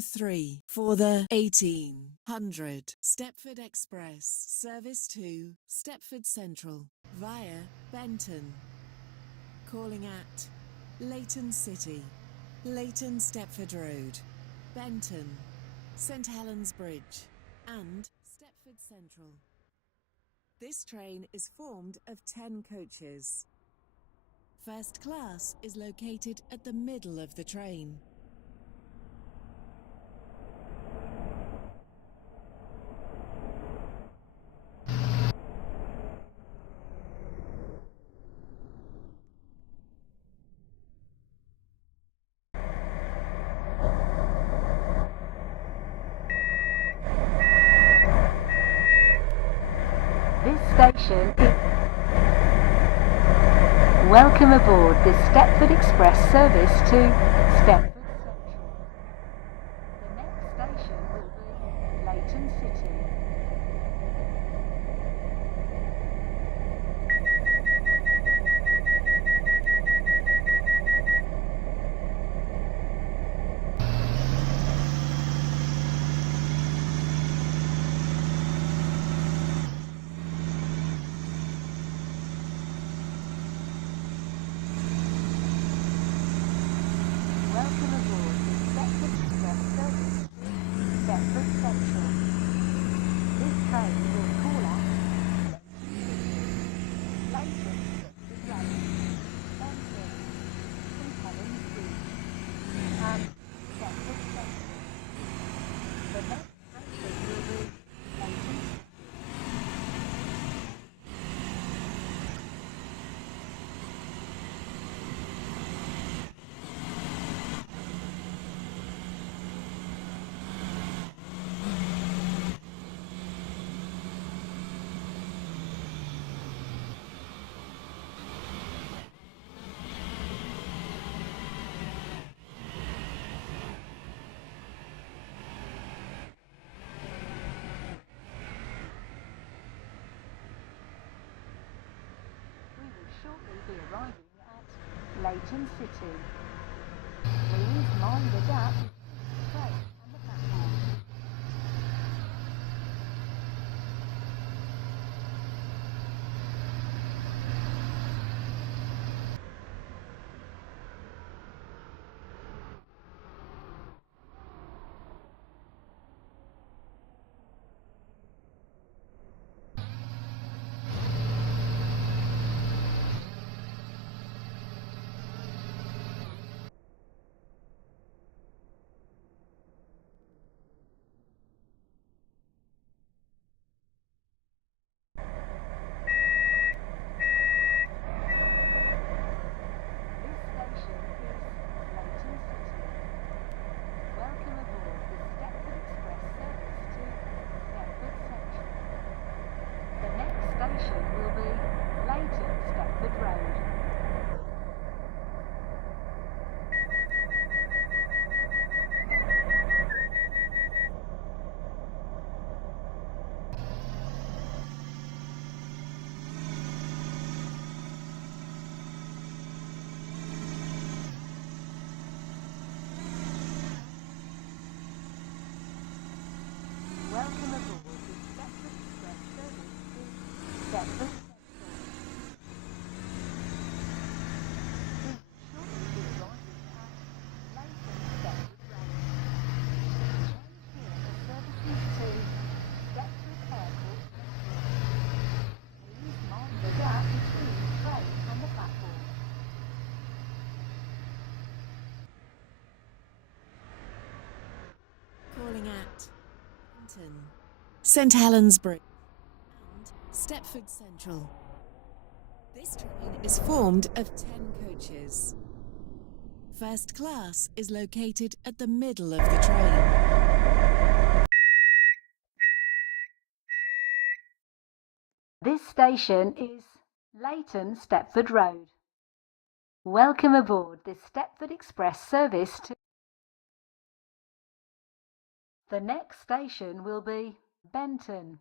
Platform 3 for the 1800 Stepford Express service to Stepford Central via Benton. Calling at Leighton City, Leighton Stepford Road, Benton, St Helens Bridge and Stepford Central. This train is formed of 10 coaches. First class is located at the middle of the train. This station is... Welcome aboard this Stepford Express service to Stepford Central. The next station will be Leighton City. Welcome aboard this Stepford Express service to Stepford Central. This train will call at Leighton, Stepford Road, Benton, St Helens Bridge and Stepford Central. The next station will be Leighton City. We will shortly be arriving at Leighton City. Please mind the gap between the train and the platform. Station will be Leighton Stepford Road. Welcome aboard the Stepford Express service to Stepford Central. We will shortly be arriving at Leighton Stepford Road. Change here for services to Stepford Airport Central. Please mind the gap between the train and the platform. Calling at St Helens Bridge and Stepford Central. This train is formed of 10 coaches. First class is located at the middle of the train. This station is Leighton Stepford Road. Welcome aboard this Stepford Express service to... The next station will be Benton.